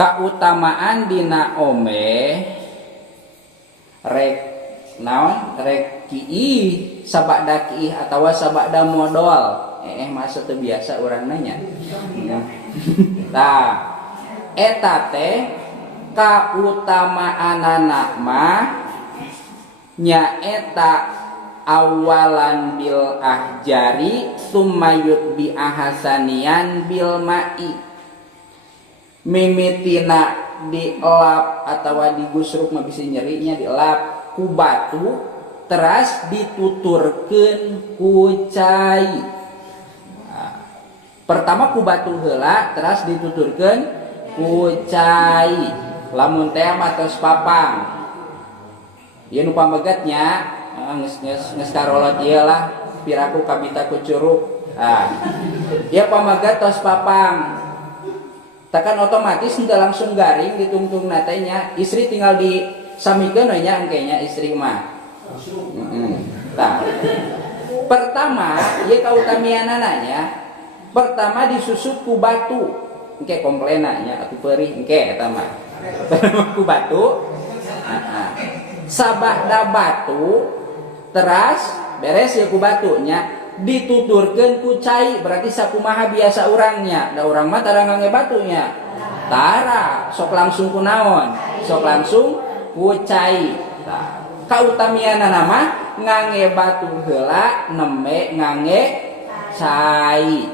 Kautamaan dina ome rek naon rek kiih sabada kiih atawa sabada modal masa teu biasa urang nanya. Tah eta teh kautamaanana mah nyaeta awalan bil ahjari summayut bi ahasanian bil ma'i. Mimitina dielap atau digusruk mah bisa nyerinya dielap ku batu teras dituturkeun ku cai. Pertama ku batu heula teras dituturkeun ku cai. Lamun teh mah tos papang. Ieu nu pamegatnya geus karolot ieu lah piraku kabita ku curug. Ieu pamegat tos papang. Takan otomatis tidak langsung garing ditungtung natenya istri tinggal disamikeun we nya engkenya istri mah. Tah. Pertama ieu kautamianana nya pertama disusut ku batu engke komplena nya atuh peurih engke eta mah. Ku batu. Sabada batu teras beres ya ku batunya dituturkeun ku cai berarti sakumaha biasa urangnya da urang mah tara ngangge batunya tara sok langsung ku naon sok langsung ku cai. Kautamianana mah ngangge batu heula nembe ngangge cai.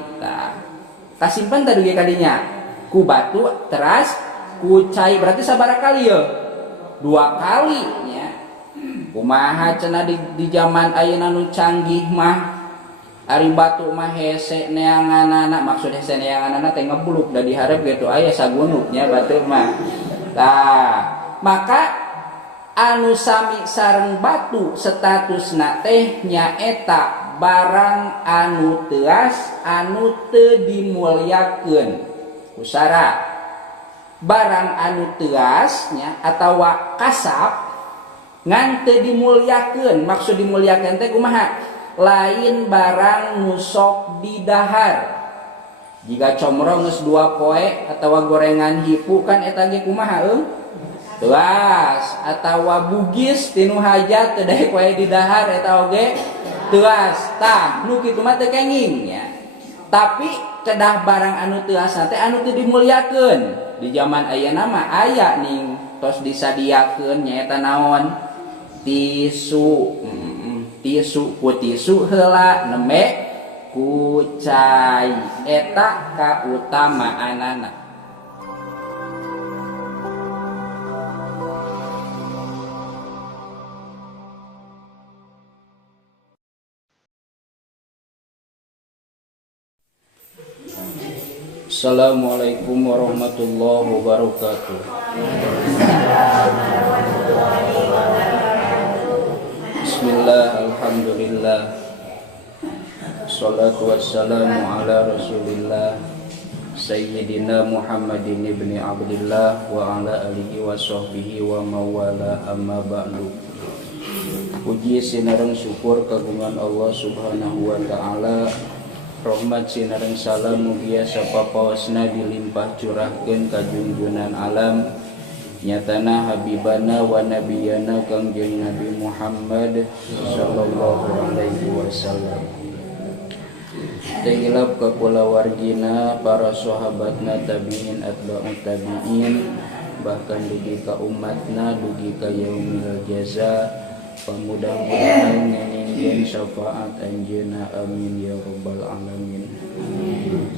Kasimpen tadi ge kadinya ku batu teras ku cai berarti sabaraha kali ya 2 kali nya. Kumaha cenah di zaman ayeuna nu canggih mah ari batu mah hese neanganana maksud hese neanganana teh ngebluk da dihareup gitu aya sagunuknya batu mah. Tah maka anu sami sareng batu statusna teh nyaeta barang anu teuas anu teu dimulyakeun kusara. Barang anu teuas nya atawa kasab ngan teu dimulyakeun maksud dimulyakeun teh kumaha lain barang nu sok didahar. Jika comro geus 2 poe atawa gorengan hipu kan eta ge kumaha teuas atawa bugis tinu hajat teu daek poe didahar eta oge teuas. Tah nu kitu mah teu kenging nya. Tapi kedah barang anu teuas teh anu teu dimulyakeun. Di zaman ayeuna mah aya ning tos disadiakeun nyaeta naon tisu. Tisu ku tisu heula nembe ku cai eta kautamaanana. Assalamualaikum warahmatullahi wabarakatuh. Bismillah, alhamdulillah, salatu wassalamu ala rasulillah Sayyidina Muhammadin ibni Abdillah wa ala alihi wa sahbihi wa mawala amma ba'du. Puji sinareng syukur kagungan Allah subhanahu wa ta'ala, rahmat sinareng salam mugia sapapaosna dilimpah curahkeun ka junjunan alam nyatana habibana wa nabiyana kangjeng Nabi Muhammad sallallahu alaihi wasallam. Tengilap ka kulawargina para sahabatna tabi'in atba'ut tabi'in bahkan dugi ka umatna dugi ka yaumil jaza pamudah-mudahan nyanyian syafaat anjeunna amin ya rabbal alamin.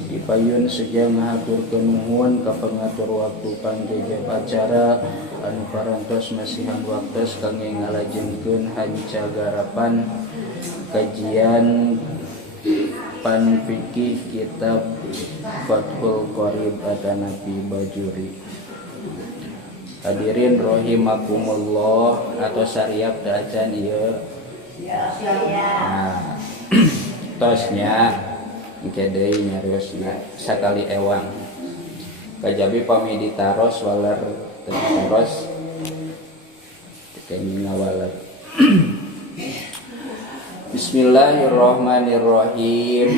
Dipayun saja ngahaturkeun nuhun ka pengatur waktu panggejep acara anu parantos masihan waktos kangge ngalajengkeun hancagarapan kajian pan fikih kitab Fathul Qorib Atanafi Bajuri. Hadirin rahimakumullah atau syariat acan ieu. Nah, tosnya engke deui nyariosna sakali ewang. Kajabi pami ditaros waler teu ditaros tekeng ngawaler. Bismillahirrahmanirrahim.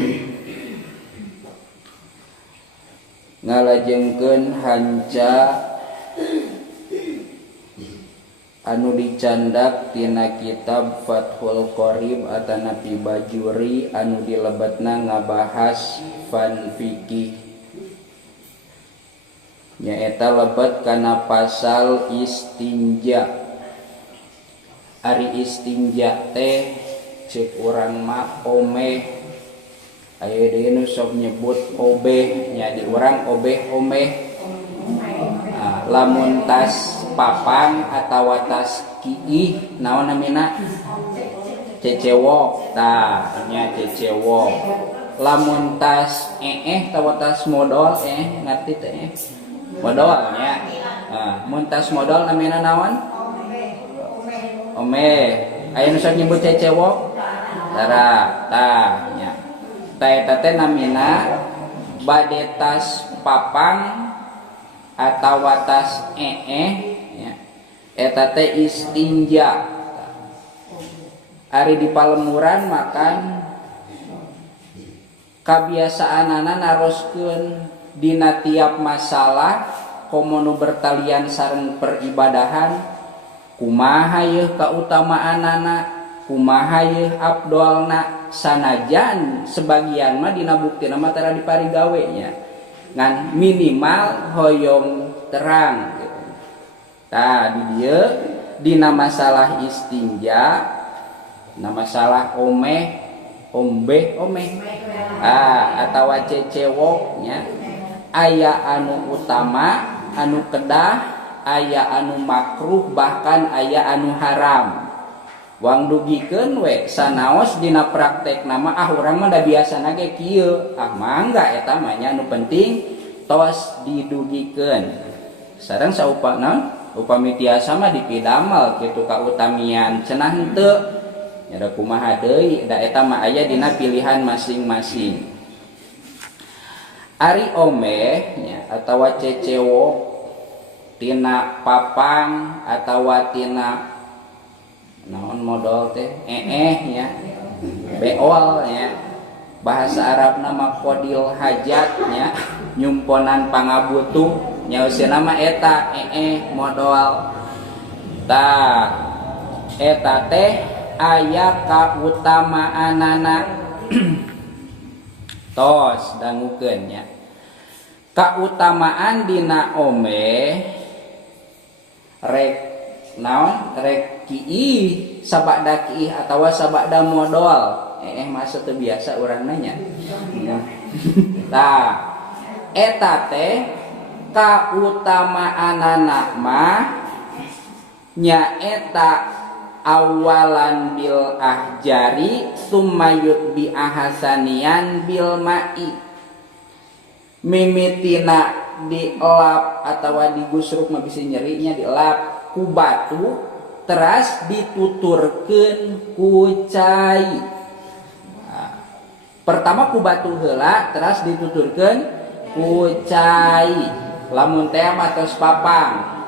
ngalajengkeun hanca anu dicandak tina kitab Fathul Qorib atanapi Bajuri anu dilebetna ngabahas fan fikih nyaeta lebet kana pasal istinja. Ari istinja teh ceuk urang mah omeh, aya deui nu sok nyebut obeh nya di urang obeh omeh. Lamun tas papang atawa tas kiih naon namina cecewok tah nya cecewok. Lamun tas tawa tas modal ngarti teh modal nya. Mun tas modal namina naon omeh. Aya nu sok nyebut cecewok tara tah nya tah eta teh namina bade tas papang atawa tas ya. Eta teh istinja. Ari di palemuran makan kabiasaanana naroskeun dina tiap masalah komo nu bertalian sareng peribadahan kumaha yeuh kautamaanana kumaha yeuh afdolna sanajan sebagian mah dina buktina mah tara diparigawe nya ngan minimal hoyong terang gitu. Tah di dieu dina masalah istinja, dina masalah omeh, omeh, atawa cecewok nya aya anu utama, anu kedah, aya anu makruh, bahkan aya anu haram. Wang dugikeun we sanaos dina praktek nama urang mah da biasana ge kieu mangga eta mah nya anu penting tos didugikeun sareng saupana upami tiasa mah dipidamel kitu kautamian cenah henteu nya da kumaha deui da eta mah aya dina pilihan masing-masing. Ari omeh nya atawa cecewok tina papang atawa tina naon modal teh nya beol nya bahasa Arab nama kodil hajat nya nyumponan pangabutuh nyausina mah eta modal. Tah eta teh aya kautamaanana tos dangukeun nya kautamaan dina omeh rek naon rek kiih sabada kiih atawa sabada modal masa teu biasa urang nanya. Tah eta teh kautamaanana mah nyaeta awalan bil ahjari summayut bi ahasanian bil ma'i mimitina dielap atawa digusruk mah bisa nyerinya dielap ku batu teras dituturkeun ku cai. Pertama ku batu heula teras dituturkeun ku cai. Lamun teh mah tos papang.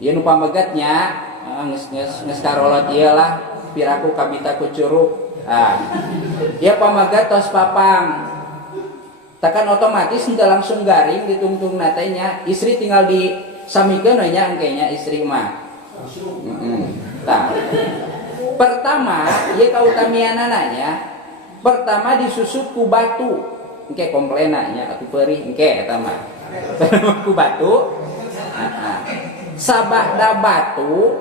Ieu nu pamegat nya geus karolot ieu lah piraku kabita ku curug. Ieu pamegat tos papang. Takan otomatis henteu langsung garing ditungtungna teh nya istri tinggal di samikeun we nya engke nya istri mah. Tah. Pertama, ieu kautamianana nya. Pertama disusup ku batu. Engke komplena nya atuh peurih engke eta mah. Ku batu. Sabada batu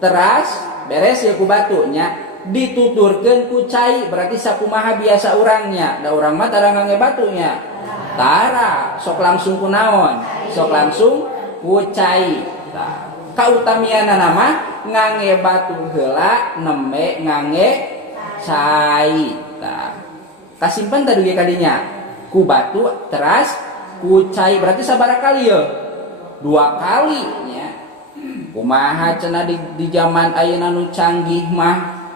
teras beres ya ku batu nya dituturkeun ku cai berarti sakumaha biasa urangnya. Da urang mah tara ngangge batunya. Tara sok langsung ku naon? Sok langsung ku cai. Tah. Kautamianana mah ngangge batu heula nembe ngangge cai. Tah. Kasimpen tadi ge kadinya ku batu teras ku cai berarti sabaraha kali ya? 2 kali nya. Kumaha cenah di zaman ayeuna nu canggih mah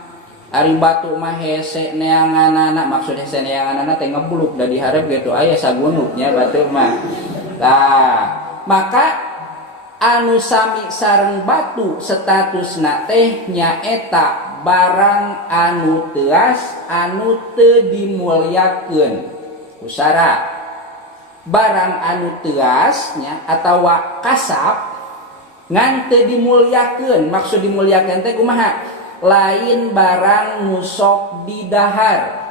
ari batu mah hese neanganana maksud hese neanganana teh ngebluk da dihareup gitu aya sagunuknya batu mah. Tah, maka anu sami sareng batu statusna teh nyaeta barang anu teas anu teu dimulyakeun ku syarat barang anu teasnya atau kasap ngan teu dimuliakeun. Maksud dimuliakeun teh kumaha? Lain barang nusok di dahar.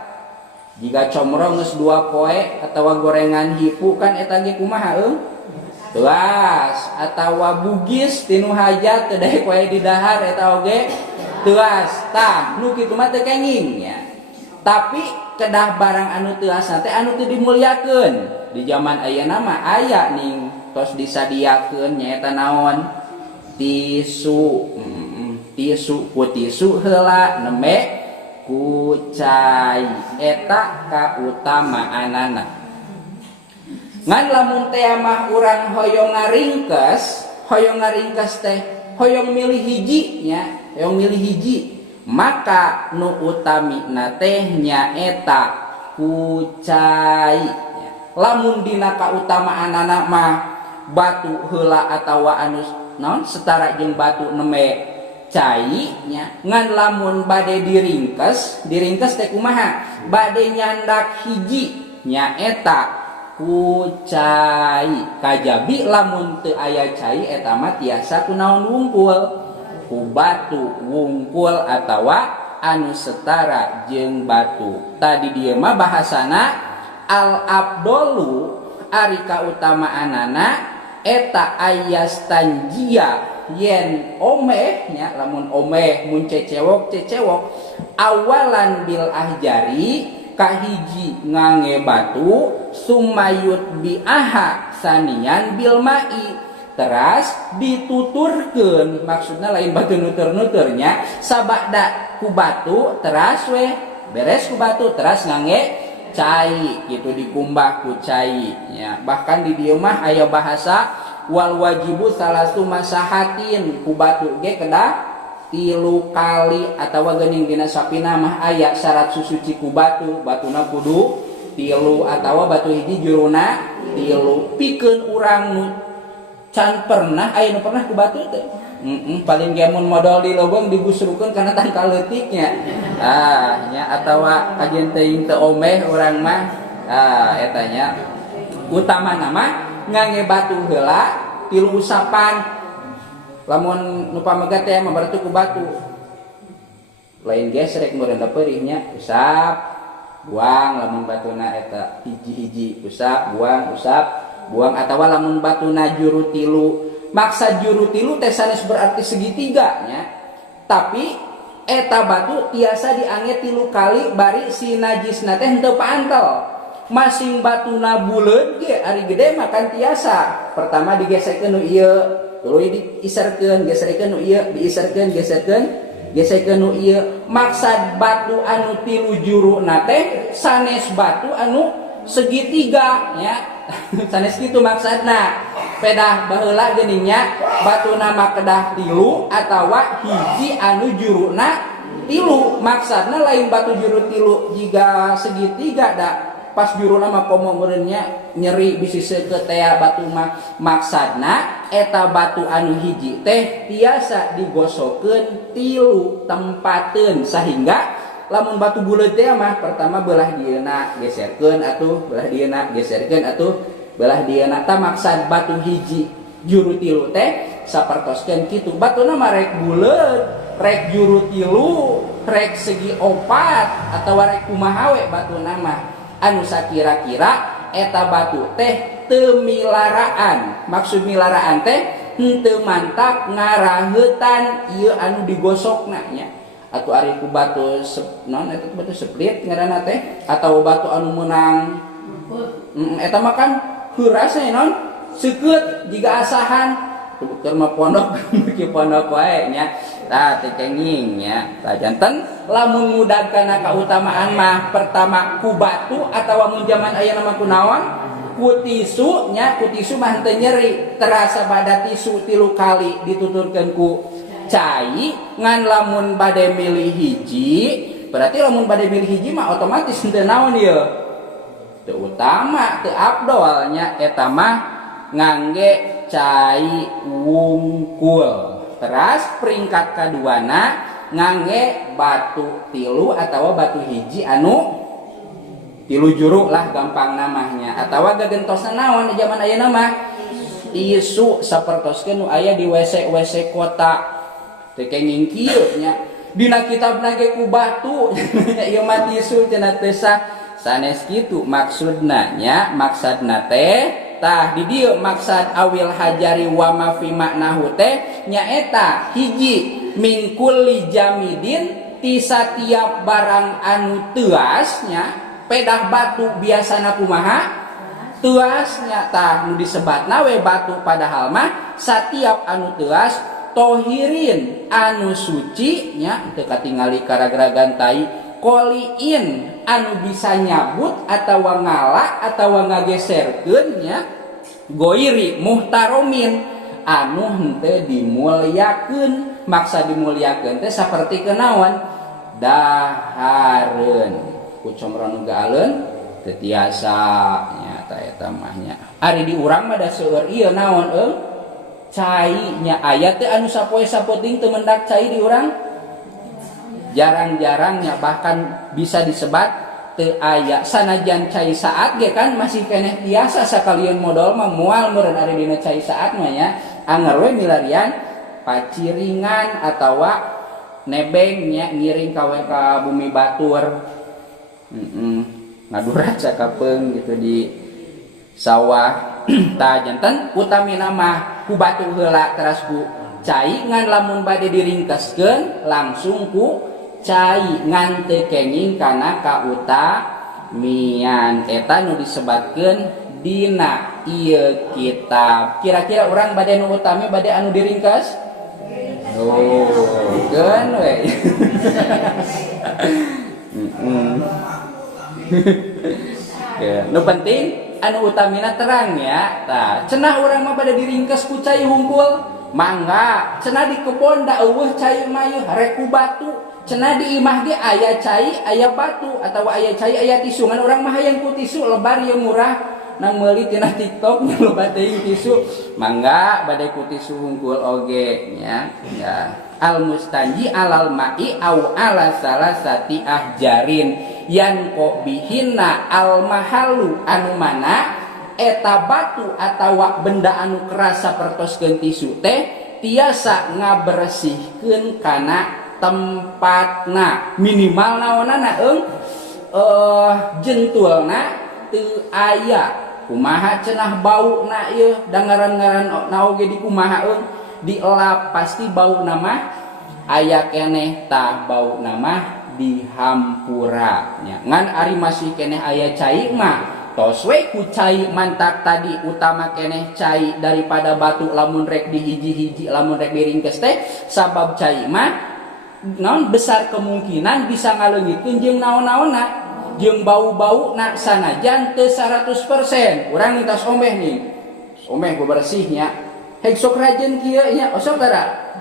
Jika comro geus 2 poe atawa gorengan hipu kan eta ge kumaha teuas, atawa bugis tinu hajat teu daek poe di dahar eta oge teuas. Tah nu kitu mah teu kenging nya. Tapi kedah barang anu teuas teh anu teu dimuliakeun. Di zaman ayeuna mah aya ning tos disadiakeun nyaeta naon? Tisu. Tisu ku tisu heula nembe ku cai eta kautamaanana. Ngan lamun teh mah urang hoyong ngaringkes teh hoyong milih hiji nya, hoyong milih hiji, maka nu utamina teh nyaeta kucai. Lamun dina kautamaanana mah batu heula atawa anu naon setara jeung batu nembe cai nya. Ngan lamun bade diringkes teh kumaha? Bade nyandak hiji nyaeta kucai. Kajabi lamun teu aya cai eta mah tiasa kunaon wungkul, ku batu wungkul atawa anu setara jeung batu. Tadi dieu mah bahasana al abdolu ari kautamaanana eta ayas tanjia yen omeh nya. Lamun omeh mun cecewok awalan bil ahjari kahiji ngange batu sumayut biaha sanian bil mai teras dituturkeun. Maksudna lain batu nutur-nuturnya sabada ku batu teras we beres ku batu teras ngange cai gitu dikumbah ku cai ya. Bahkan di dieu mah aya bahasa wal wajibu salasu masahatin, ku batu ge kedah 3 kali atawa geuning dina sapina mah aya syarat susuci ku batu. Batuna kudu 3 atawa batu hiji juruna 3. Pikeun urang nu can pernah aya nu pernah ku batu teh paling ge mun modal di lobong digusrukeun kana tangkal leutiknya nya atawa kajian teuing teu omeh urang mah eta nya utamana mah ngangge batu heula 3 usapan. Lamun nu pamega teh mah berarti ku batu lain gesrek meureun da peurihnya usap buang. Lamun batuna eta hiji-hiji usap buang atawa lamun batuna juru 3 maksa juru 3 teh sanes berarti segitiga nya. Tapi eta batu tiasa diangge 3 kali bari si najisna teh henteu paantel. Masing batuna buleud ge ari gede makan tiasa pertama digesekkeun nu ieu tuluy diiserkeun geserkeun nu ieu diiserkeun geserkeun nu ieu. Maksad batu anu 3 juruna teh sanes batu anu segitiga nya. Sanes kitu maksudna. Pedah baheula geuning nya batuna mah kedah 3 atawa hiji anu juruna 3. Maksudna lain batu juru 3 jiga segitiga da pas juruna mah komo meureun nya nyeri bisi seukeut teh batu mah. Maksudna eta batu anu hiji teh tiasa digosokkeun 3 tempateun sahingga lamun batu buleud teh mah pertama belah dieuna geserkeun atuh belah dieuna geserkeun atuh belah dieuna. Ta maksad batu hiji juru 3 teh sapertoskeun kitu. Batuna mah rek buleud rek juru 3 rek segi 4 atawa rek kumaha we batuna mah anu sakira-kira eta batu teh teu milaraan. Maksud milaraan teh henteu mantak ngaraheutan ieu anu digosokna nya. Atuh ari ku batu naon eta batu split ngaranna teh atawa batu anu meunang eta mah kan heuras naon seukeut jiga asahan keur mah pondok beuki pondok wae nya. Tah teh kenging nya. Tah janten lamun ngudag kana kautamaan mah pertama ku batu atawa mun zaman ayeuna mah kunaon ku tisu nya. Ku tisu mah teu nyeri terasa bada tisu 3 kali dituturkeun ku cai. Ngan lamun bade milih hiji berarti lamun bade milih hiji mah otomatis teu naon ieu teu utama teu afdol nya eta mah ngangge cai wungkul. Teras peringkat kaduana ngangge batu 3 atawa batu hiji anu 3 tilu juru lah gampang namanya atau gagentosna naon di zaman ayeuna mah tisu sapertoskeun nu aya di WC kota teu kenging kieu nya dina kitabna ge ku batu ieu mah tisu cenah teu sah sanes kitu maksudna nya maksudna teh tah di dieu maksud awil hajari wa ma fi maknahu teh nyaeta hiji min kulli jamidin ti satiap barang anu teuasnya pedah batu biasana kumaha teuasnya tah nu disebatna we batu padahal mah satiap anu teuas tohirin anu suci nya teu katingali karagragan tai koliin anu bisa nyabut atawa ngalak atawa ngageserkeun nya goiri muhtaromin anu henteu dimulyakeun maksa dimulyakeun teh saperti kenaon dahareun kucomron nu gaaleun teu tiasa nya ta eta mah nya ari di urang mah da seueur ieu naon cai nya aya teh anu sapoe sapoting teu mendak cai di urang jarang-jarang nya bahkan bisa disebat teu aya sanajan cai saat ge kan masih keneh biasa sakalian modal mah moal meureun ari dina cai saat mah nya anger we milarian paciringan atawa nebeng nya ngiring ka bumi batur ngadurat sakapeung gitu di sawah tah janten utamina mah ku batu heula teras ku cai ngan lamun bade diringkeskeun langsung ku cai ngan teu kenging kana kautamian eta nu disebatkeun dina ieu kitab kira-kira urang bade nu utami bade anu diringkes geun we nu penting anu utamina terang ya tah cenah urang mah pada diringkes ku cai hungkul mangga cenah di kebon da eueuh cai mah yeuh rek ku batu cenah di imah ge aya cai aya batu atawa aya cai aya tisu ngan urang mah hayang ku tisu lebar ieu murah nang meuli tina TikTok loba teuing tisu mangga bade ku tisu hungkul oge nya ya al mustanji alal ma'i au ala salasati ahjarin yan ko bihinna al mahalu anu mana eta batu atawa benda anu keras sapertoskeun tisu teh tiasa ngabersihkeun kana tempatna minimal naonana jentulna teu aya kumaha cenah bauna ieu dangaran-ngaran naoge di kumaha dielap pasti bau nama aya keneh tah bau nama dihampura nya ngan ari masih keneh aya cai mah tos we ku cai mantak tadi utama keneh cai daripada batu lamun rek dihiji-hiji lamun rek diringkes teh sabab cai mah naon besar kemungkinan bisa ngaleungitkeun jeung naon-naonna jeung bau-bau na sanajan teu 100% urang ngitos ombeh nih ombeh bersihnya hek sok rajen kieu nya osok tara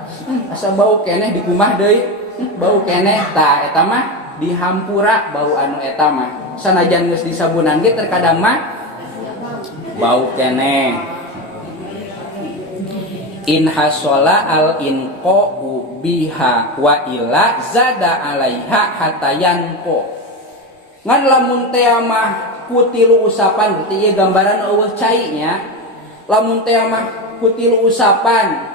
asa bau keneh di kumah deui bau keneh tah eta mah dihampura bau anu eta mah sanajan geus disabunan ge terkadang mah bau keneh in hasola al inqu biha wa illa zada alaiha hatayanko ngan lamun teh mah kutilu usapan berarti ieu gambaran eueuh cai nya lamun teh mah kutilu usapan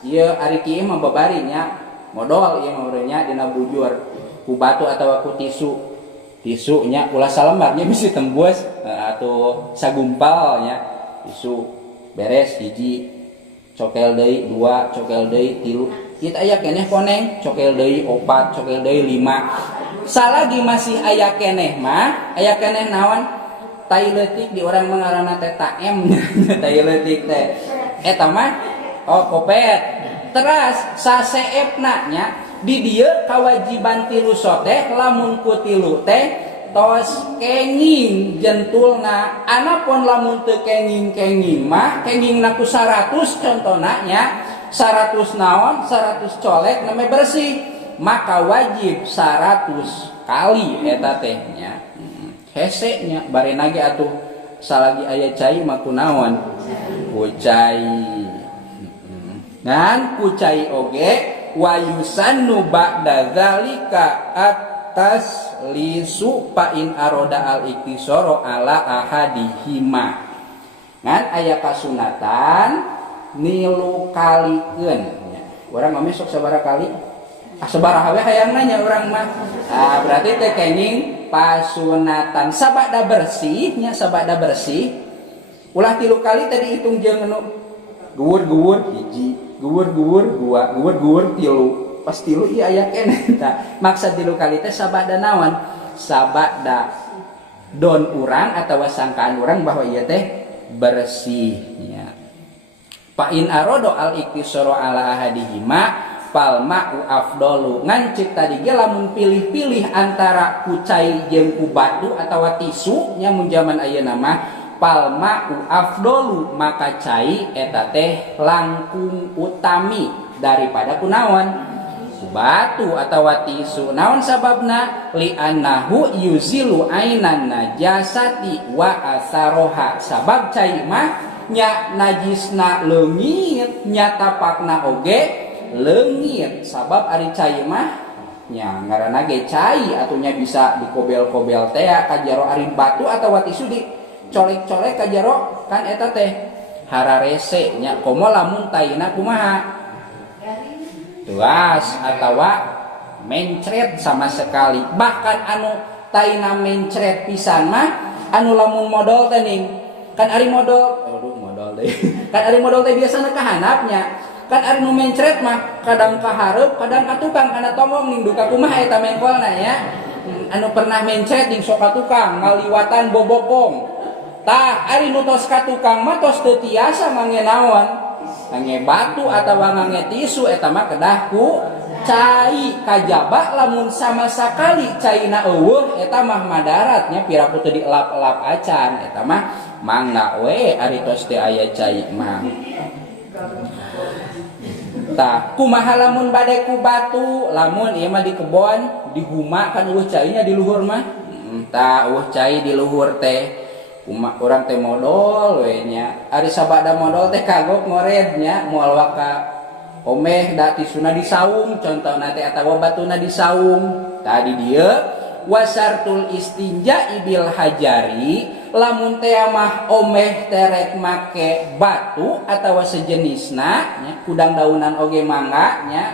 ieu ari kieu mah babari nya modal ieu mah urangnya dina bujur ku batu atawa ku tisu nya ulah salembar nya bisa tembus atuh sagumpal nya tisu beres hiji cokel deui dua cokel deui tilu kita aya keneh koneng cokel deui opat cokel deui lima salagi masih aya keneh mah aya keneh naon tai leutik di orang mengarana teh taem tai leutik teh eta mah kopet teras saseepna nya di dieu kawajiban tilu soteh lamun ku tilu teh tos kenging jentulna anapun lamun teu kenging mah kengingna ku 100 contona nya 100 naon 100 colek name bersih maka wajib 100 kali eta teh nya hese nya barena ge atuh salagi aya cai mah kunaon ku cai ngan ku cai oge wa yusannu ba'da zalika taslisu pa in aroda al iktisoro ala ahadihima ngan aya kasunatan nilu kalikeun urang mah sok sabaraha kali sabaraha we hayang nanya urang mah berarti teh kenging pasunatan sabada bersih nya sabada bersih ulah 3 kali tadi hitung jeung anu guwur-guwur hiji guwur-guwur 2 guwur-guwur 3 pas 3 ieu aya keneh tah maksud 3 kali teh sabada naon sabada don urang atawa sangkaan urang bahwa ieu teh bersihnya fa in arodo al iktisara ala ahadihima fal ma'u afdalu ngan cik tadi ge lamun pilih-pilih antara kucai jeung ku batu atawa tisu nya mun zaman ayeuna mah fal ma'u afdalu maka cai eta teh langkung utami daripada kunaon ku batu atawa tisu naon sababna li annahu yuzilu ainan najasati wa asaroha sabab cai mah nya najisna leungit nya tapakna oge leungit sabab ari cai mah nya ngaranna ge cai atunya bisa dikobel-kobel teh ka jero ari batu atawa tisu dicolek-colek ka jero kan eta teh hararese nya komo lamun taina kumaha tuas atawa mencret sama sekali bahkan anu taina mencret pisan mah anu lamun modal teh ning kan ari modal modal deh kan ari modal teh biasana ka handapnya kan ari nu mencret mah kadang ka hareup kadang ka tukang kana tongong ning duka kumaha eta mengkolna ya anu pernah mencret ning sok ka tukang ngaliwatan bobokong tah ari nu tos ka tukang mah tos teu tiasa mangge naon ngangge batu atawa ngangge tisu eta mah kedah ku cai kajaba lamun sama sakali caina eueuh eta mah madaratnya piraku teu dielap-elap acan eta mah mangga we ari tos teu aya cai mah tah kumaha lamun bade ku batu lamun ieu mah di kebon di huma kan eueuh cainya di luhur mah tah eueuh cai di luhur teh urang teh modal we nya ari sabada modal teh kagok ngorednya moal waka omeh da tisuna disaung contohna teh atawa batuna disaung tadi dieu wasartul istinja ibil hajari lamun teh mah omeh terek make batu atawa sejenisna nya kudang daunan oge mangga nya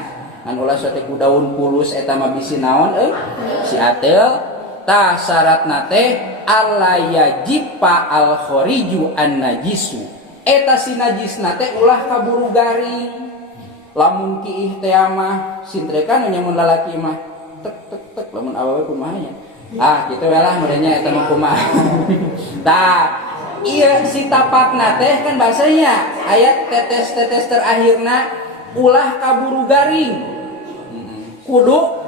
ngan ulah teh ku daun pulus eta mah bisi naon si atel tah syaratna teh alayajipa al khoriju an najisu eta si najisna teh ulah kaburu garing lamun kiih teh mah sintrekan nya mun lalaki mah tek tek tek lamun awewe kumaha nya kitu we lah mudanya eta mah kumaha tah ieu si tapakna teh kan bahasanya aya tetes-tetes terakhirna ulah kaburu garing kudu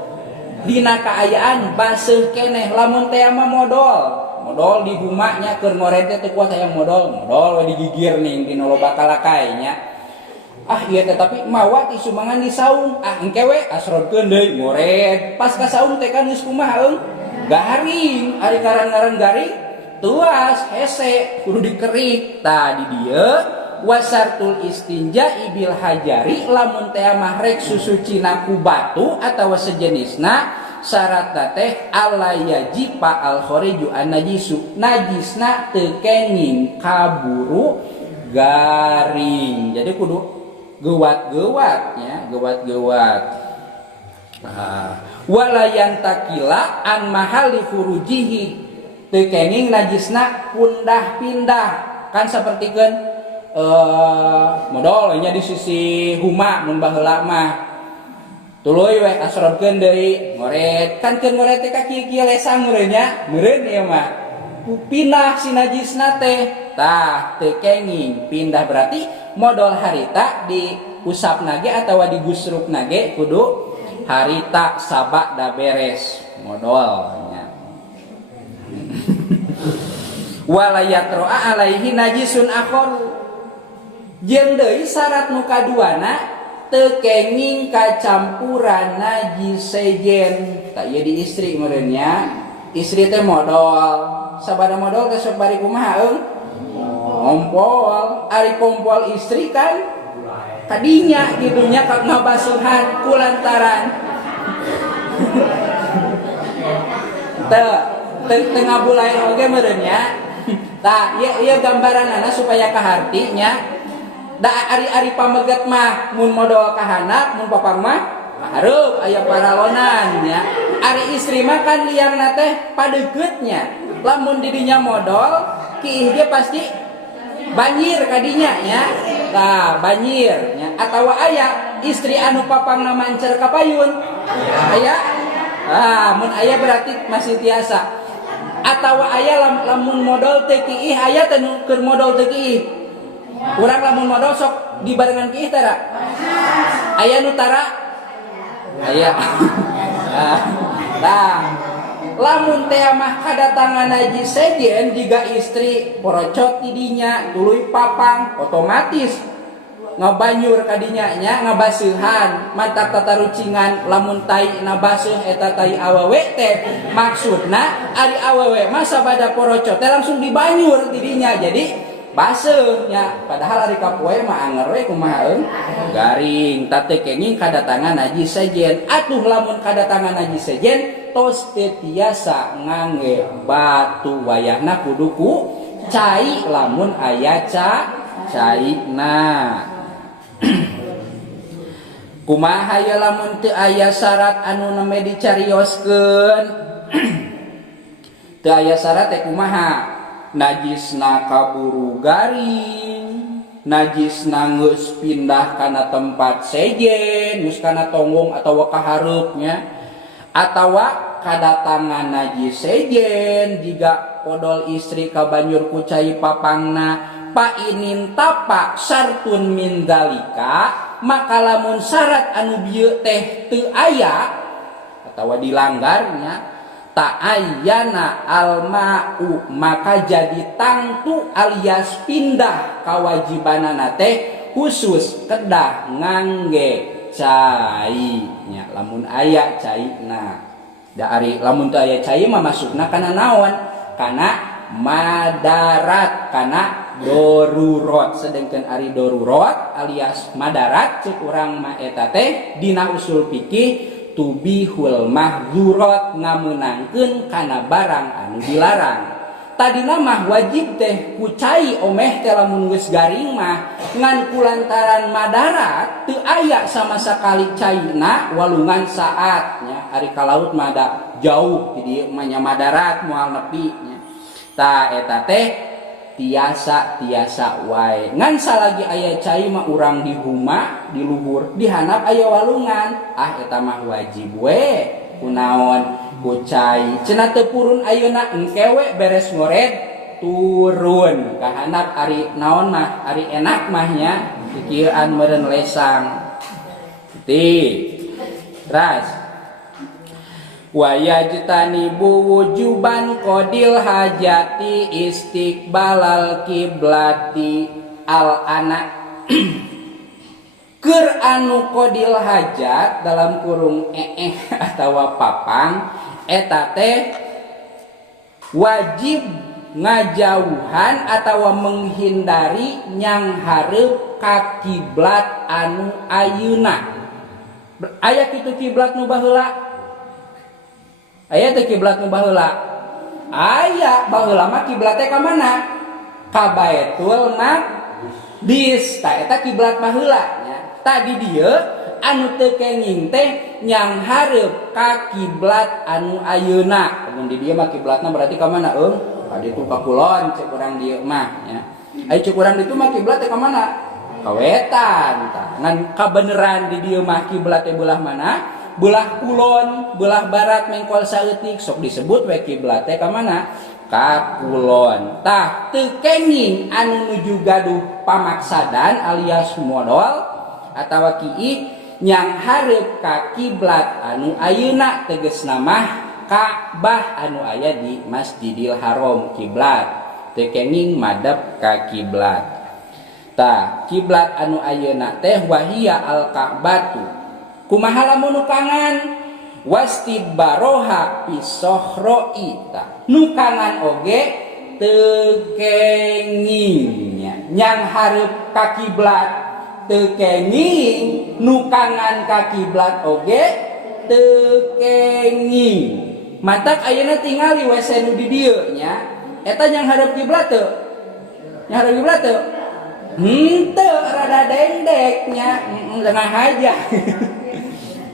dina kaayaan baseuh keneh lamun teh mah modal di humanya keur ngorente teh kuat hayang modal we digigir ning dina loba kalakai nya ieu teh tapi mawa tisu mangan disaung engke we asrodkeun deui ngoret pas ka saung teh kan geus kumaha garing ari ngaran-ngaran garing tuas hese kudu dikerik tah di dieu wasartul istinja ibil hajari lamun teh mah rek susucina ku batu atawa sejenisna syaratna teh alayajipa al khoriju an najisu najisna teu kenging kaburu garing jadi kudu gewat-gewat nya gewat-gewat walayan takila an mahali furujihi teu kenging najisna pundah-pindah kan sapertikeun modal nya di sisi huma mun baheula mah tuluy we asrodkeun deui ngoret kan keun ngoret teh ka kieu-kieu lesang meureun nya meureun ieu mah pindah si najisna teh tah teu kenging pindah berarti modal harita di usapna ge atawa digusrukna ge kudu harita sabak da beres modal nya wala yatro'a alaihi najisun akhar jeung deui syarat nu kaduana teu kenging kacampuran najis sejen tak ieu di istri meureun nya istri teh modal sabada modal teh sok bari kumaha ngompol ari kompol istri kan kadinya gitu nya ka ngabasuhan kulantaran tengah bulai oge meureun nya. Tah ieu gambaranana supaya kahartinya da ari-ari pameget mah mun modal kahanap mun papang mah kahareup aya paralonan nya. Ari istri mah kan liangna teh padeuketnya. Lamun didinya modal kiih ge pasti banjir kadinya nya. Tah banjir nya atawa aya istri anu papangna mancer ka payun. Aya? Mun aya berarti masih tiasa. Atawa aya lamun modal teu kiih aya teh nu keur modal teu kiih. Urang lamun modal sok dibarengan kiih tara. Aya nu tara? Aya. Tah. Lamun teh mah kadatangan haji sejen jiga istri porocot tidinya tuluy papang otomatis ngabanyur kadinya nya ngabaseuhan mantap tatarucingan lamun tai na baseuh eta tai awewe teh maksudna ari awewe mah sabada porocot teh langsung dibanyur tidinya jadi baseuh nya padahal ari kapoe mah anger we kumaha garing tate kenging kadatangan haji sejen atuh lamun kadatangan haji sejen tos teu tiasa ngangge batu wayahna kudu ku cai lamun aya caina. Kumaha ya lamun teu aya syarat anu neme dicarioskeun. Teu aya syarat teh kumaha? Najisna kaburu garing, najisna geus pindah kana tempat sejen, geus kana tonggong atawa kahareupnya, atawa kadatangan najis sejen jika podol istri ka banjur ku cai papangna pa inin tapa syartun min dalika maka lamun syarat anu bieu teh teu aya atawa dilanggarnya ta ayyana alma'u maka jadi tangtu alias pindah kawajibanana teh khusus kedah ngangge cai nya lamun aya caina da ari lamun teu aya cai mah masukna kana naon kana madarat kana darurat sedengkeun ari darurat alias madarat ceuk urang mah eta teh dina usul fikih tubihul mahzurat ngameunangkeun kana barang anu dilarang. Tadina mah wajib teh ku cai omeh teh lamun geus garing mah ngan kulantaran madarat teu aya sama sakali caina walungan saatnya ari ka laut mah da jauh di dieu mah nya madarat moal nepi nya. Tah eta teh tiasa wae ngan salagi aya cai mah urang di huma di luhur dihanap aya walungan eta mah wajib we kunaon ku cai cenah teu purun ayeuna engkewe beres ngored turun kahanap ari naon mah ari enak mah nya pikiran meureun lesang ti ras wa yajtanibu wujuban qadil hajati istiqbalal kiblati al anak keur anu qadil hajat dalam kurung atawa papang eta teh wajib ngajauhan atawa menghindari nyang hareup ka kiblat anu ayeuna aya kitu kiblat nu baheula. Aya teh kiblat nu baheula. Aya baheula mah kiblatnya ka mana? Ka Baitul Maqdis. Tah eta kiblat baheula nya. Tah di dieu anu teu kenging teh nyang hareup ka kiblat anu ayeuna. Mun di dieu mah kiblatna berarti ka mana, Eung? Ka ditu ka kulon ceuk urang dieu mah nya. Ai ceuk urang ditu mah kiblat teh ka mana? Ka wetan. Tah ngan kabeneran di dieu mah kiblat teh beulah mana? Belah kulon, belah barat mengkol saeutik sok disebut we kiblat teh ka mana? Ka kulon. Tah teu kenging anu nuju gaduh pamaksadan alias modal atawa kieu nyang hareup ka kiblat anu ayeuna tegasna mah Ka'bah anu aya di Masjidil Haram kiblat. Teu kenging madep ka kiblat. Tah kiblat anu ayeuna teh wahia al-Ka'batu. Kumaha lamun nukangan wastidbaroha pisohroi nukangan oge teu kenging nyang hareup ka kiblat teu kenging nukangan ka kiblat oge teu kenging matak ayeuna tingali WC nu di dieu nya eta yang hadap kiblat teu yang hadap kiblat teu henteu rada dendek nya tengah aja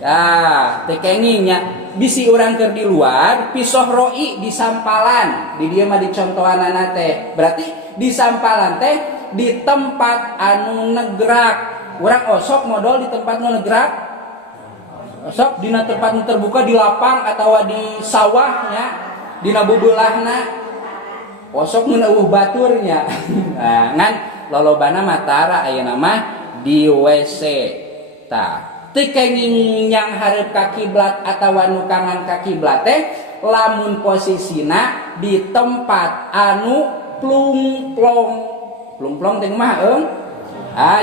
tah teu kenging nya bisi urang keur di luar pisoh roi di sampalan di dieu mah dicontohanana teh berarti di sampalan teh di tempat anu negrak urang osok modal di tempat nu negrak sok dina tempat terbuka di lapang atau di sawahnya dina bubulahna osok mun eueuh baturnya nah, ngan lolobana matara ayeuna mah di WC tah teu kenging yang hareup ka kiblat atawa nu kangan ka kiblat teh lamun posisina di tempat anu plung-plong teh mah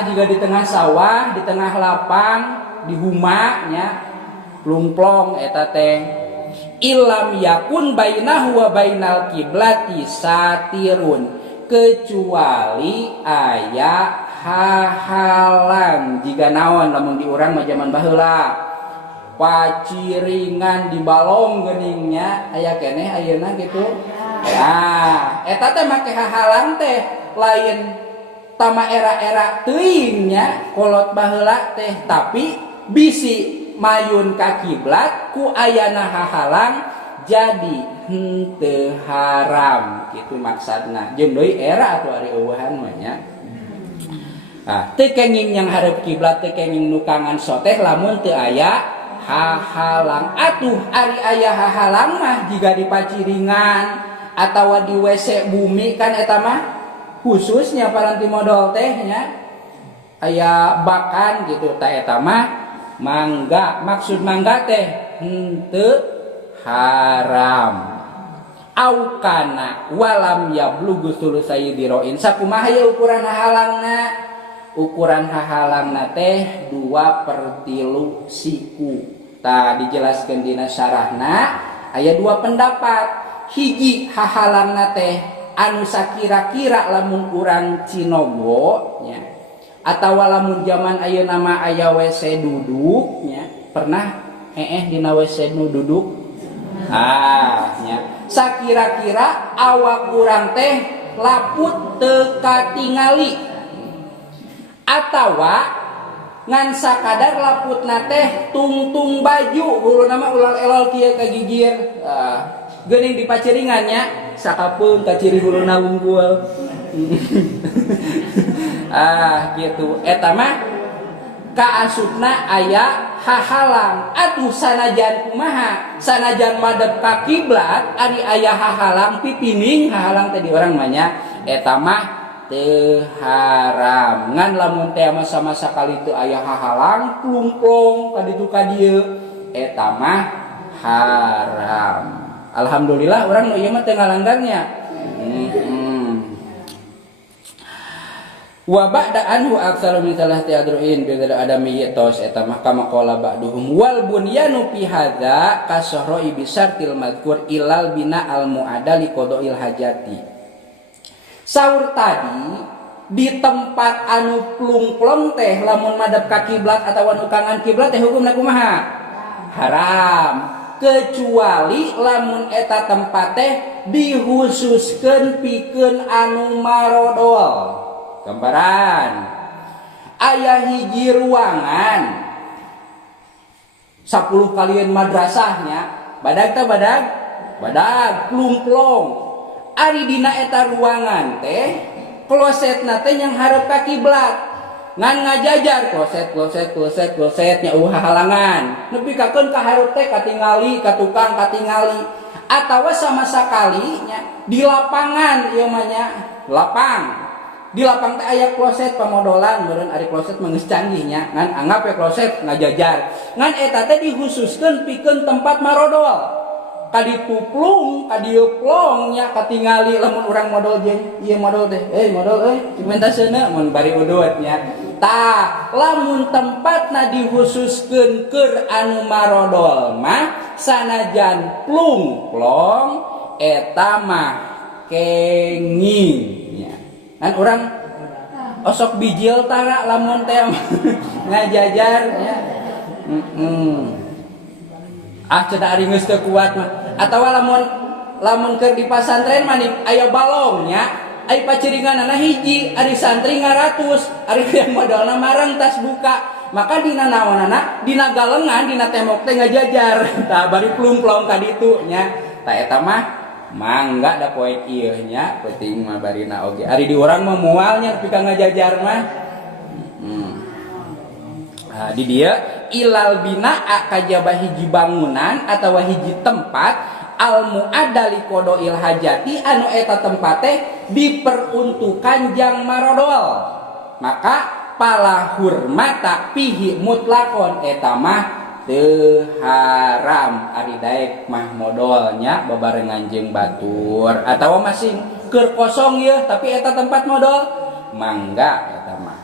jika di tengah sawah di tengah lapang di huma nya plung-plong eta teh ilam yakun bainahu wa bainal kiblati satirun kecuali aya hahalang jika naon lamun di urang mah zaman baheula paciringan di balong geuningnya aya keneh ayeuna kitu nah eta teh make hahalang teh lain tama era-era teuing nya kolot baheula teh tapi bisi mayun ka kiblat ku ayana hahalang jadi henteu haram kitu maksudna jeung deui era atuh ari eueuhan mah nya teu kenging yang hareup kiblat teu kenging nu kangan soteh lamun teu aya hahalang atuh ari aya hahalang mah jiga di paciringan atawa di WC bumi kan eta mah khususnya paranti modal teh nya aya bakan gitu tah eta mah mangga maksud mangga teh henteu haram au kana walam yablughu sulusai diroin sakumaha ya ukuran hahalangna teh 2/3 siku tah dijelaskeun dina syarahna aya 2 pendapat hiji hahalangna teh anu sakira-kira lamun urang Cinogo nya atawa lamun zaman ayeuna mah aya WC duduk nya pernah dina WC nu duduk nya sakira-kira awak urang teh laput teu katingali atawa ngan sakadar laputna teh tungtung baju huluna mah ulang elol kieu kagigir geuning di paciringan nya sakapeung ka ciri huluna unggul gitu eta mah kaasupna aya hahalang atuh sanajan kumaha sanajan madep ka kiblat ari aya hahalang pipining hahalang teh di urang mah nya eta mah teu haram ngan lamun teh masa-masa kali teu aya hahalang plung-plung ka ditu ka dieu eta mah haram alhamdulillah urang nu ieu mah teu ngalanggarnya wa ba'da anhu aksaru min salahati adruin bi adami yatos eta mah kama qala ba'duhum wal bunyanu fi hadza kasahra'i bi syartil madhkur ilal bina al mu'adali qada'il hajati saur tadi di tempat anu plung-plong teh lamun madep ka kiblat atawa anu kangan kiblat teh hukumna kumaha haram kecuali lamun eta tempat teh dihususkeun pikeun anu marodol gambaran aya hiji ruangan 10 kalian madrasahnya badag teh badag plung-plong ari dina eta ruangan teh klosetna teh yang hareup ka kiblat ngan ngajajar klosetnya halangan nepi kakeun ka hareup teh katingali ka tukang katingali atawa sama sakalinya di lapangan ieu mah nya lapang di lapang teh aya kloset pamodolan meureun ari kloset mah geus canggih nya ngan anggap we kloset ngajajar ngan eta teh dihususkeun pikeun tempat marodol kaditu plung kadieu plong nya katingali lamun urang modal jeung ieu modal teh modal cimentaseuna mun bari udut nya tah lamun tempatna dihususkeun keur anu marodol mah sanajan plung plong eta mah kenging nya kan orang osok bijil tara lamun teh ngajajar nya cenah ari geus teu kuat mah Atawa lamun keur di pasantren mah aya balongnya, aya paciringanana hiji, ari santri 100, ari yang modalna marang tas buka. Maka dina naonana, dina galengan, dina tembok teh ngajajar. Tah bari plumplong ka ditu nya. Tah eta mah mangga da poek ieu nya, penting mah barina oge. Ari di urang mah moal nya pika ngajajar mah. Di dia ilal bina kajaba hiji bangunan atawa hiji tempat al muadali kodoil hajati anu eta tempat teh diperuntukkan jang marodol. Maka pala hurmata pihi mutlakon eta mah teu haram ari daek mah modalnya babarengan jeung batur atawa masih keur kosong ye tapi eta tempat modal mangga eta mah.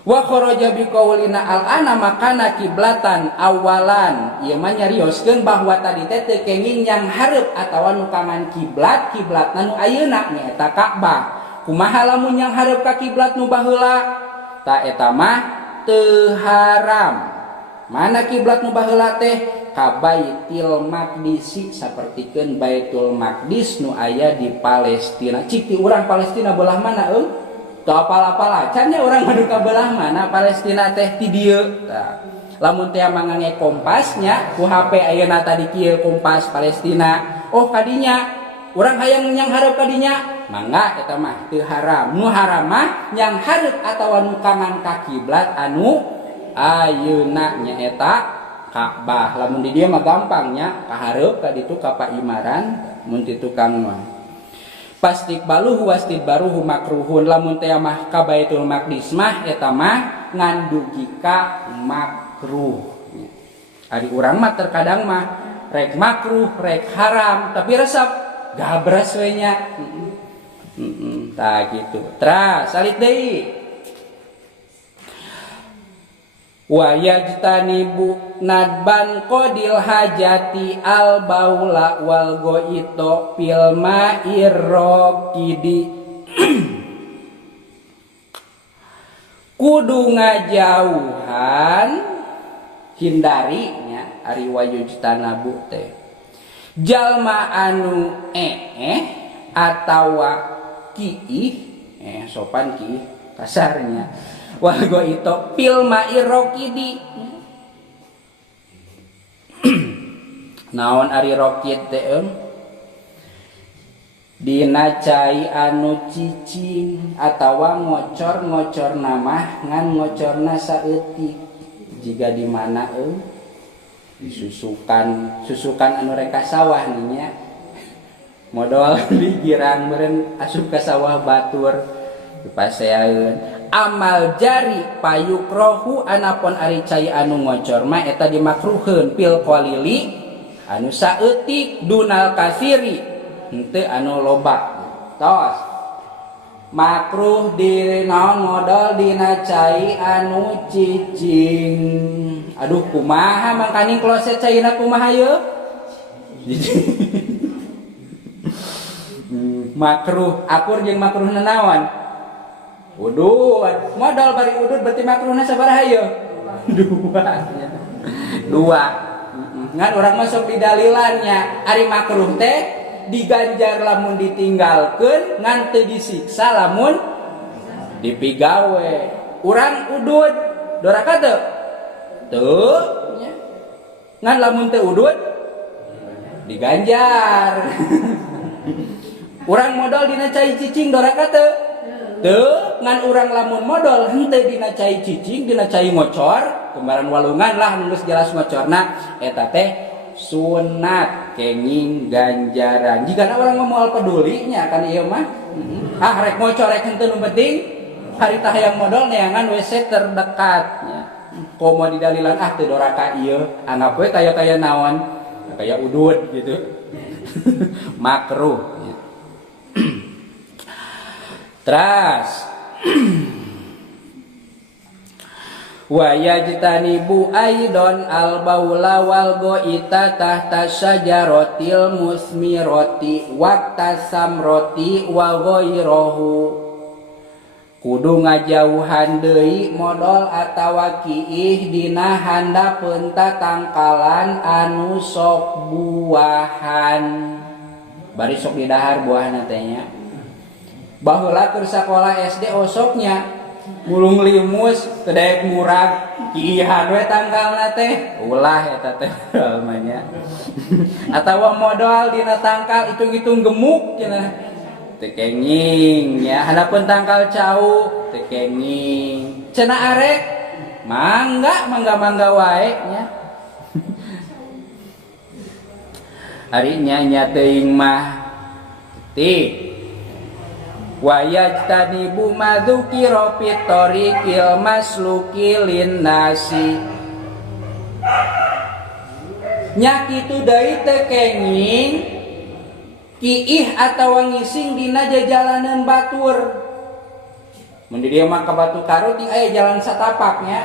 Wa kharaja bi qaulina al-ana makana kiblatan awalan ieu mah nyarioskeun bahwa tadi teh teu kenging yang hareup atawa nu kangan kiblatna nu ayeuna nyaeta Ka'bah. Kumaha lamun yang hareup ka kiblat nu baheula? Ta eta mah teu haram. Mana kiblat nu baheula teh? Ka Baitul Maqdis, sapertikeun Baitul Maqdis nu aya di Palestina. Cik ti urang Palestina belah mana teu apal-apal acan nya urang madu ka belah mana Palestina teh ti dieu. Tah lamun teh mangangge kompasnya ku HP ayeuna tadi kieu kompas Palestina. Oh kadinya urang hayang nyang hareup kadinya mangga eta mah teu haram. Nu haram mah nyang hareup atawa nu kangan ka kiblat anu ayeuna nyaeta Ka'bah. Lamun di dieu mah gampang nya kahareup ka ditu ka paimaran mun ti tukang mah. Pastikbaluhu wastidbaruhu makruhun. Lamun teh mah ka Baitul Maqdis mah eta mah ngandugi ka makruh. Ari urang mah terkadang mah rek makruh, rek haram tapi resep gabras we nya. Tah gitu. Tra salit deui. Wa yajtanibu nadban qadil hajati al baula wal goito fil ma'ir raqidi. Kudu ngajauhan hindarinya ari wa yajtanabu teh jalma anu atawa kiih sopan kiih kasarnya walgo itu pilma irokidi naon ari rokid teh dina cai anu cicing atawa ngocor namah ngan ngocorna saeutik jika di mana susukan anu reka sawah nya modal digirang meureun asup ka sawah batur dipaseaeun. Amal jari payukrohu anapun ari cai anu ngocor mah eta dimakruhkeun pil qalili anu saeutik dunal kasiri henteu anu loba. Tos makruh di naon modal dina cai anu cicing. Aduh kumaha mangkaning kloset caina kumaha ye? Makruh akur jeung makruh naon? Udud, modal bari udud berarti makruhna sabaraha ye? Dua. Ngan urang masuk di dalilannya ari makruh teh diganjar lamun ditinggalkeun ngan teu disiksa lamun dipigawe. Urang udud doraka teu? Teu nya. Ngan lamun teu udud diganjar. Urang modal dina cai cicing doraka teu? Teu ngan urang lamun modal henteu dina cai cicing dina cai ngocor kemarin walungan lah nulus jelas ngocorna eta teh sunat kenging ganjaran jika orang moal peduli nya kan ieu mah rek ngocor rek henteu nu penting harita hayang modal neangan WC terdekat nya komo di dalilan teu doraka ieu anggap we kaya naon kaya udud gitu makruh. Teras wa yajtanibu aidon al baula wal goita tahta syajaratil musmirati waqta samrati wa ghairahu kudu ngajauhan deui modal atawa kiih dina handapeun tatangkalan anu sok buahan. Bari sok didahar buahna teh nya. Baheula keur sakola SD osoknya mulung limus teu daek murag kiihan we tangkalna teh ulah eta teh namanya. Atawa modal dina tangkal hitung-hitung gemuk cenah. Tekenging ya hadapun tangkal cau tekenging cenah arek mangga wae nya. Ari nya teuing mah ti wa yajtanibu madzukira fit tariqil masluki linnasi nya kitu deui tekenging kiih atawa ngising dina jajalaneun batur. Mun di dieu mah ka Batu Karu ting aya jalan satapaknya.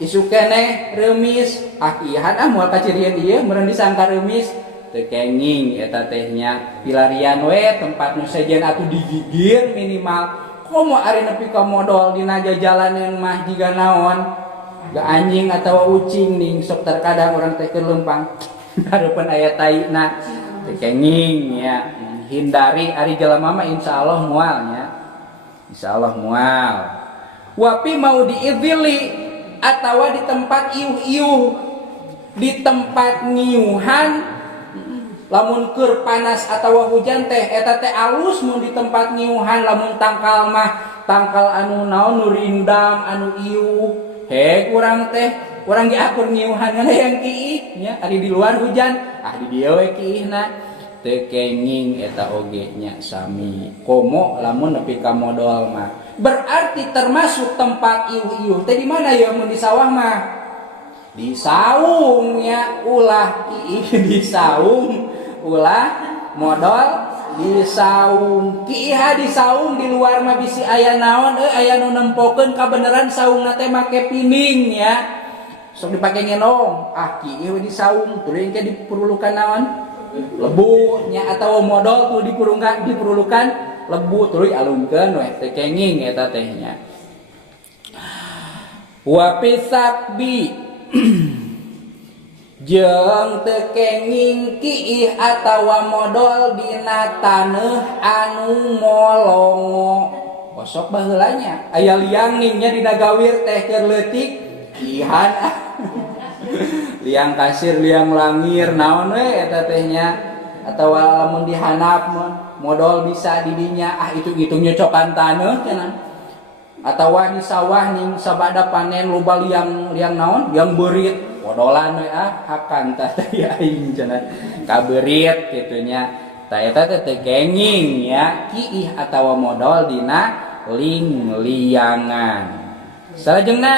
Isu keneh reumis, kiihan moal kacirian ieu meureun disangka reumis teu kenging eta teh nya. Pilarian we tempat nu sejen atuh digigir minimal. Komo ari nepi ka modal dina jajalaneun mah jiga naon? Ga anjing atawa ucing ning sok terkadang urang teh keur leumpang. Hareupeun aya taina. Kenging ya, hindari ari jelema mah insyaallah moal nya. Insyaallah moal. Wapi mau diidili atawa di tempat iuh-iuh, di tempat ngiuhan lamun keur panas atawa hujan teh eta teh alus mun di tempat ngiuhan lamun tangkal mah tangkal anu naon nu rindam anu iuh. Hek urang teh urang ge akur ngiuhan yang kiih nya ari di luar hujan di dieu we kiihna teu kenging eta oge nya sami komo lamun nepi ka modal mah berarti termasuk tempat iuh-iuh teh di mana ya mun di sawah mah di saung nya ulah kiih di saung ulah modal di saung kiih di saung di luar mah bisi aya naon aya nu nempokeun kabeneran saungna teh make pining ya. Sok dipake ngenong, kieu di saung, tuluy engke diperlukan naon? Lebu nya atawa modal tuh diperlukan lebu tuluy alungkeun we teu kenging eta teh nya. Wa pisabbi jeung teu kenging kiih atawa modal dina taneuh anu molongo. Kosok baheula nya aya liang ningnya dina gawir teh keur leutik kihan liang kasir liang langir naon we eta teh nya atawa lamun dihanap modal bisa didinya hitung-hitung nyocokan taneuh cenah atawa di sawah ning sabada panen loba liang naon liang beurit modolan we hakan tah teh aing cenah kabeurit kitu nya tah eta teh teu kenging ya kiih atawa modal dina liangan. Salajengna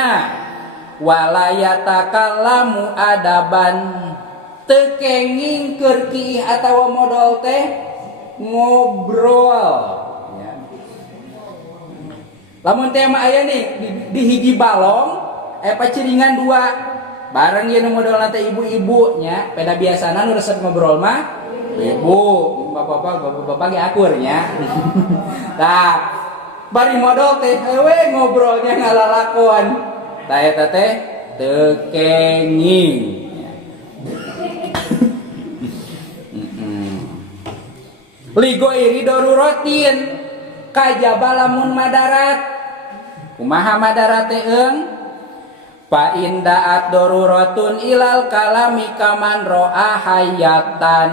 walayatakallamu adaban teu kenging keur kiih atawa modal teh ngobrol ya. Lamun teh mah aya nih di hiji balong paciringan dua bareng ieu nu modalna teh ibu-ibu nya peda biasana nu resep ngobrol mah ibu bapak-bapak ge akur nya. Tah bari modal teh we ngobrolnya ngalalakon tah eta teh teu kenging. Ligo iri daruratin kajaba lamun madarat kumaha madarat teh fa indaat daruratun ilal kalami kaman ro'a hayatan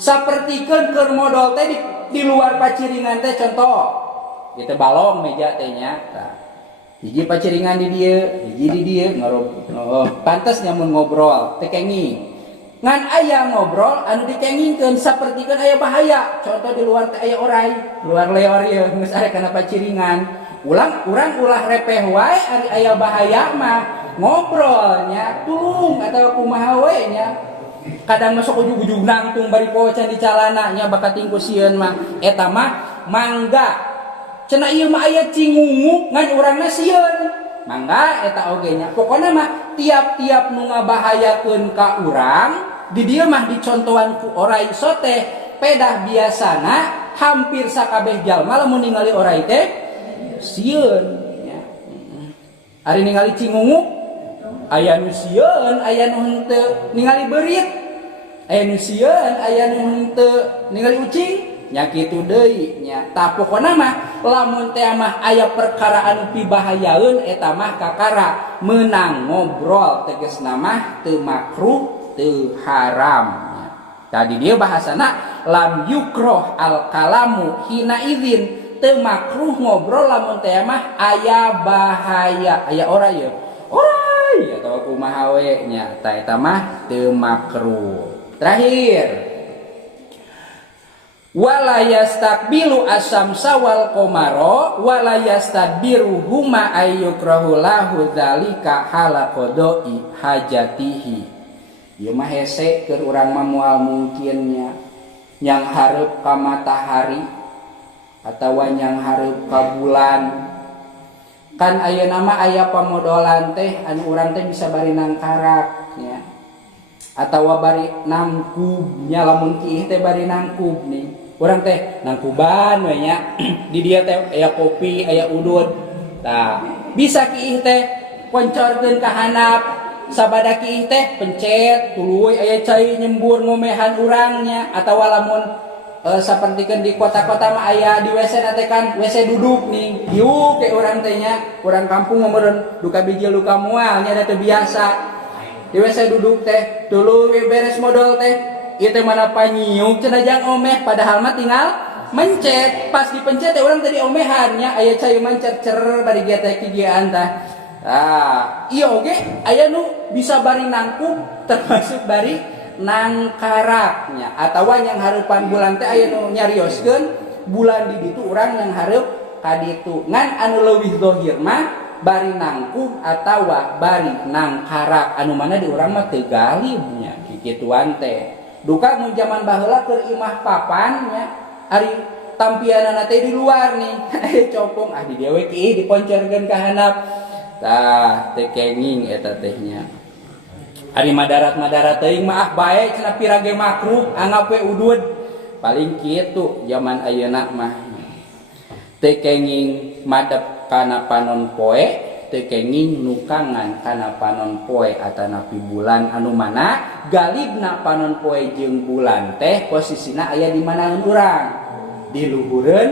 sapertikeun keur modal teh di luar paciringan teh contoh kita balong meja teh nya hiji paciringan di dieu hiji di dieu pantes nyamun ngobrol teh kenging ngan aya ngobrol anu dikengingkeun sapertikeun aya bahaya contoh di luar teh aya orai luar leor ieu geus aya kana paciringan urang ulah repeh wae ari aya bahaya mah ngobrolnya tulung atawa kumaha we nya kadang masuk ujug-ujug nangtung bari pocan di calana nya bakat tingku sieun mah eta mah mangga cenah ieu mah aya cingungu ngan urangna sieun mangga eta oge nya pokona mah tiap-tiap nu ngabahayakeun ka urang di dieu mah dicontohan ku orai sote pedah biasana hampir sakabeh jalma lamun ningali orai teh sieun nya. Ari ningali cingungu aya nu sieun aya nu henteu ningali beurit, aya nu sieun aya nu henteu ningali ucing nya kitu deui nya. Tah pokona mah lamun teh mah aya perkara anu pibahayaeun eta mah kakara meunang ngobrol tegasna mah teu makruh teu haram. Tadi dia bahasana lam yukroh al kalamu hina idzin teu makruh ngobrol lamun teh mah aya bahaya aya ora ye orai atawa kumaha we nya tah eta mah teu makruh. Terakhir wala yastakbilu asyamsa wal qamara wala yastadbiru huma ayyukrahu lahu dzalika hala qada'i hajatihi. Ieu mah hese keur urang mah moal mungkinnya yang hareup ka matahari atawa yang hareup ka bulan. Kan ayeuna mah aya pamodolan teh anu urang teh bisa bari nangkarak nya. Atawa bari nangkub nya lamun kieu teh bari nangkub nih. Urang teh nangkuban we nya. Di dieu teh aya kopi, aya udud. Tah, bisa kieu teh poncorkeun ka handap. Sabada kieu teh pencet tuluy aya cai nyembur ngomehan urangnya atawa lamun sapertikeun di kota-kota mah aya di WC na teh kan WC duduk nih hiu ke urang teh nya urang kampung meureun duka bijil duka moal nya da teu biasa di WC duduk teh tuluy beres modal teh ieu teh mana panyiuk cenah jang omeh padahal mah tinggal mencet pas dipencet teh urang teh diomehan nya aya cai mancer cer bari gieu teh kigian tah. Iya oke, aya nu bisa bari nangkub termasuk bari nangkaraknya atau yang hareupan bulan teh aya nu nyarioskeun bulan di ditu urang yang hareup ka ditu ngan anu leuwih zahir mah bari nangkub atawa bari nangkarak anu mana di urang mah teu galib nya kikituan teh duka mun zaman baheula keur imah papan nya ari tampianana teh di luar nih aya copong di dieu we kieu diponcorkeun ka handap. Tah teh kenging eta tehnya. Ari madarat-madarat teuing mah bae cenah pirage makruh anggap we udud. Paling kitu zaman ayeuna mah. Teu kenging madep kana panon poe, teu kenging nukangan kana panon poe atanapi bulan anu mana galibna panon poe jeung bulan teh posisina aya di manaeun urang. Di luhureun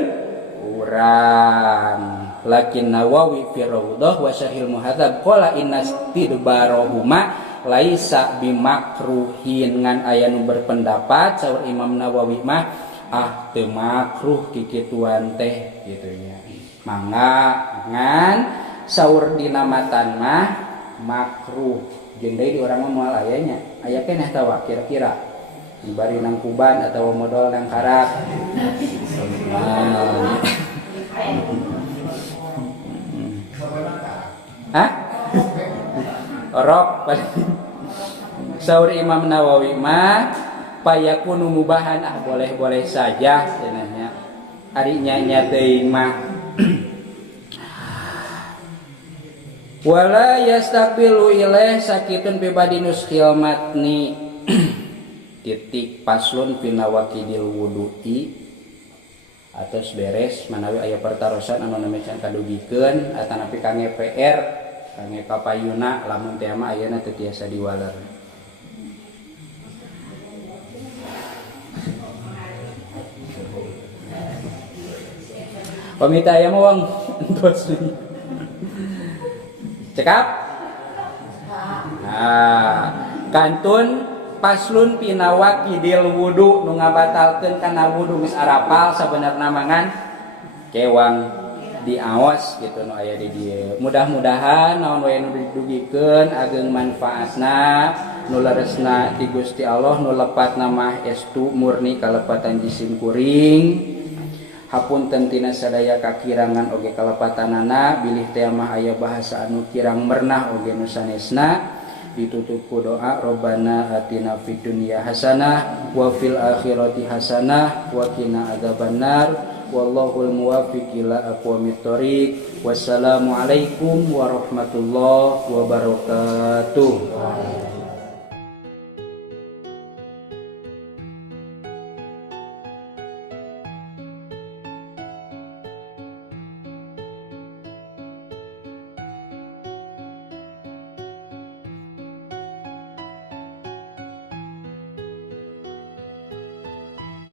urang. Lakin Nawawi fi Raudhah wa Syarhil Muhadzab qala innastidbarahuma laisa bimakruhin ngan aya nu berpendapat saur Imam Nawawi mah teu makruh kikituan teh kitu nya. Mangga ngan saur dina matan mah makruh jeung deui di urang mah moal aya nya. Aya keneh tawa kira-kira bari nangkuban atawa modal nangkarak. Rok saur Imam Nawawi mah payakunu mubahan boleh-boleh saja cenahnya ari nya teuing mah wala yastaqbilu ilaih sakitun pribadi nuskil matni titik paslun pinawakidil wudu'i atos beres manawi aya pertarosan anu namecan kadugikeun atanapi kangge PR kangge kapayuna lamun teh mah ayeuna teu tiasa diwaler. Pamita aya mah wang entos deui. Cekap? Nah, kantun paslun pinawakidil wudu nu ngabatalkeun kana wudu geus arapal sabenerna mangan kewang diaos gitu nu aya di dieu. Mudah-mudahan naon wae nu didugikeun ageng manfaatna nu leresna ti Gusti Allah nu lepatna mah estu murni kalepatan jisim kuring. Hapunten tina sadaya kakirangan oge kalepatanana bilih teh mah aya bahasa anu kirang mernah oge nu sanesna. Ditutup ku doa Rabbana atina fid dunya hasanah wa fil akhirati hasanah wa qina adzabannar wallahul muwaffiq ila aqwamit thoriq. Wassalamu alaikum warahmatullahi wabarakatuh.